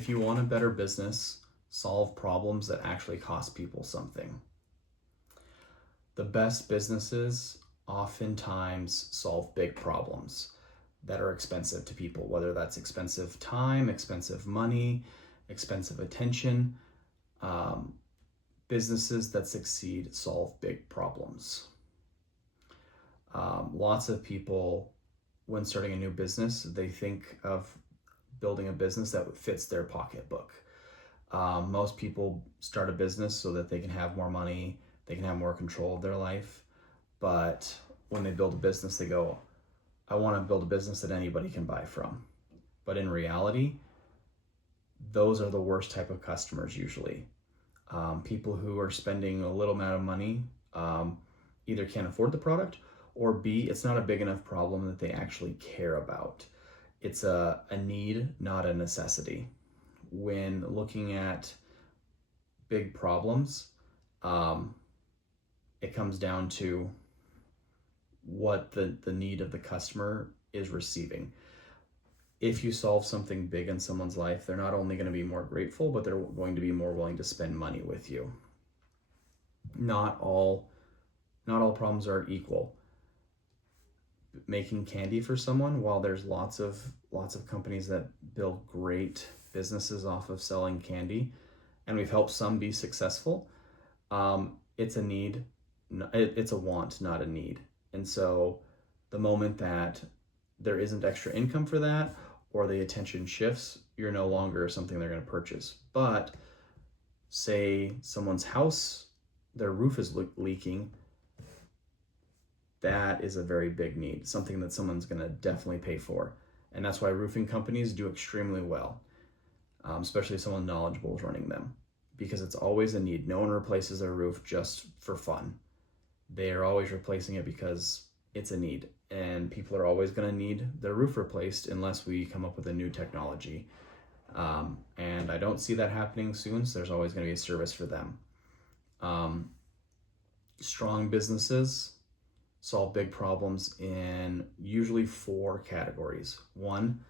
If you want a better business, solve problems that actually cost people something. The best businesses oftentimes solve big problems that are expensive to people, whether that's expensive time, expensive money, expensive attention. Businesses that succeed solve big problems. Lots of people, when starting a new business, they think of building a business that fits their pocketbook. Most people start a business so that they can have more money, they can have more control of their life. But when they build a business, they go, I want to build a business that anybody can buy from. But in reality, those are the worst type of customers usually. People who are spending a little amount of money either can't afford the product, or B, it's not a big enough problem that they actually care about. It's a need, not a necessity. When looking at big problems, it comes down to what the need of the customer is receiving. If you solve something big in someone's life, they're not only going to be more grateful, but they're going to be more willing to spend money with you. Not all problems are equal. Making candy for someone, while there's lots of companies that build great businesses off of selling candy, and we've helped some be successful, it's a need, it's a want, not a need. And so the moment that there isn't extra income for that, or the attention shifts, you're no longer something they're going to purchase. But say someone's house, their roof is leaking, that is a very big need, something that someone's going to definitely pay for. And that's why roofing companies do extremely well, especially if someone knowledgeable is running them, because it's always a need. No one replaces their roof just for fun. They are always replacing it because it's a need, and people are always going to need their roof replaced unless we come up with a new technology. And I don't see that happening soon, so there's always going to be a service for them. Strong businesses solve big problems in usually 4 categories. One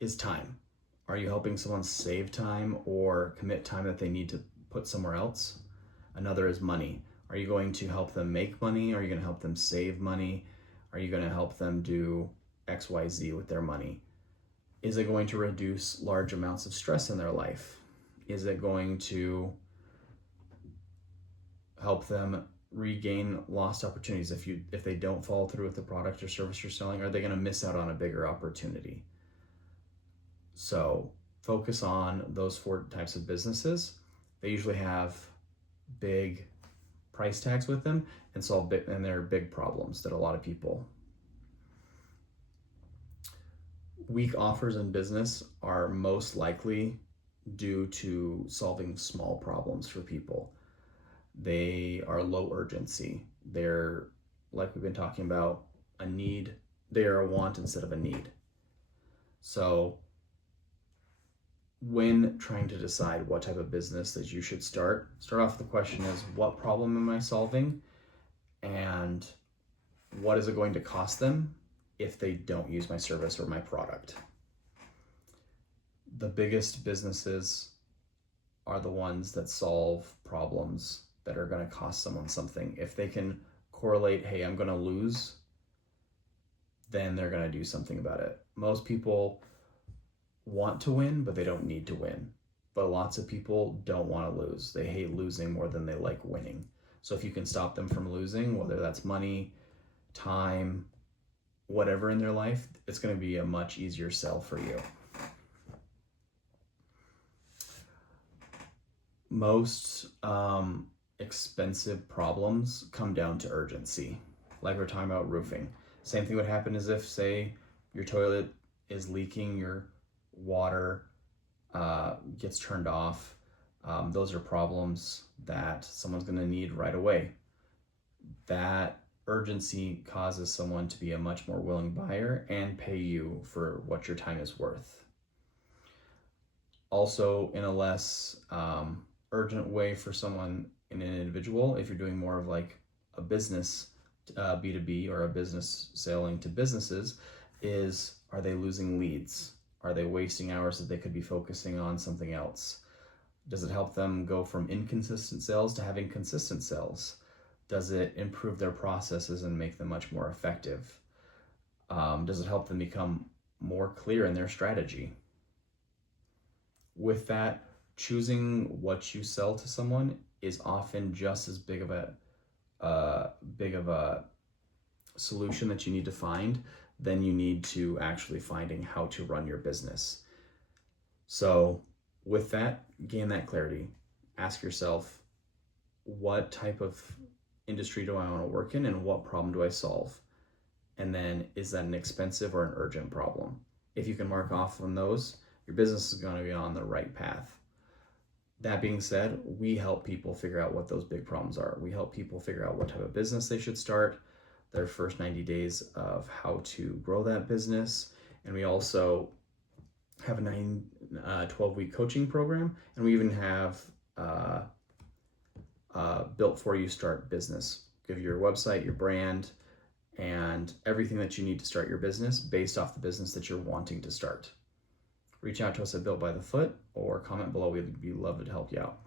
is time. Are you helping someone save time or commit time that they need to put somewhere else? Another is money. Are you going to help them make money? Are you going to help them save money? Are you going to help them do XYZ with their money? Is it going to reduce large amounts of stress in their life? Is it going to help them regain lost opportunities? If they don't follow through with the product or service you're selling, are they going to miss out on a bigger opportunity? So focus on those 4 types of businesses. They usually have big price tags with them and they're big problems that a lot of people. Weak offers in business are most likely due to solving small problems for people. They are low urgency. They're, like we've been talking about, a need. They are a want instead of a need. So when trying to decide what type of business that you should start off the question is, what problem am I solving? And what is it going to cost them if they don't use my service or my product? The biggest businesses are the ones that solve problems that are going to cost someone something. If they can correlate, hey, I'm going to lose, then they're going to do something about it. Most people want to win, but they don't need to win. But lots of people don't want to lose. They hate losing more than they like winning. So if you can stop them from losing, whether that's money, time, whatever in their life, it's going to be a much easier sell for you. Most expensive problems come down to urgency. Like we're talking about roofing. Same thing would happen as if, say, your toilet is leaking, your water gets turned off. Those are problems that someone's going to need right away. That urgency causes someone to be a much more willing buyer and pay you for what your time is worth. Also, in a less urgent way for someone, in an individual, if you're doing more of like a business B2B or a business selling to businesses, is, are they losing leads? Are they wasting hours that they could be focusing on something else? Does it help them go from inconsistent sales to having consistent sales? Does it improve their processes and make them much more effective? Does it help them become more clear in their strategy? With that, choosing what you sell to someone is often just as big of a solution that you need to find than you need to actually finding how to run your business. So with that, gain that clarity. Ask yourself, what type of industry do I want to work in and what problem do I solve? And then, is that an expensive or an urgent problem? If you can mark off on those, your business is going to be on the right path. That being said, we help people figure out what those big problems are. We help people figure out what type of business they should start, their first 90 days of how to grow that business. And we also have a 12-week coaching program. And we even have Built For You Start Business. Give you your website, your brand, and everything that you need to start your business based off the business that you're wanting to start. Reach out to us at Built by the Foot or comment below. We'd love to help you out.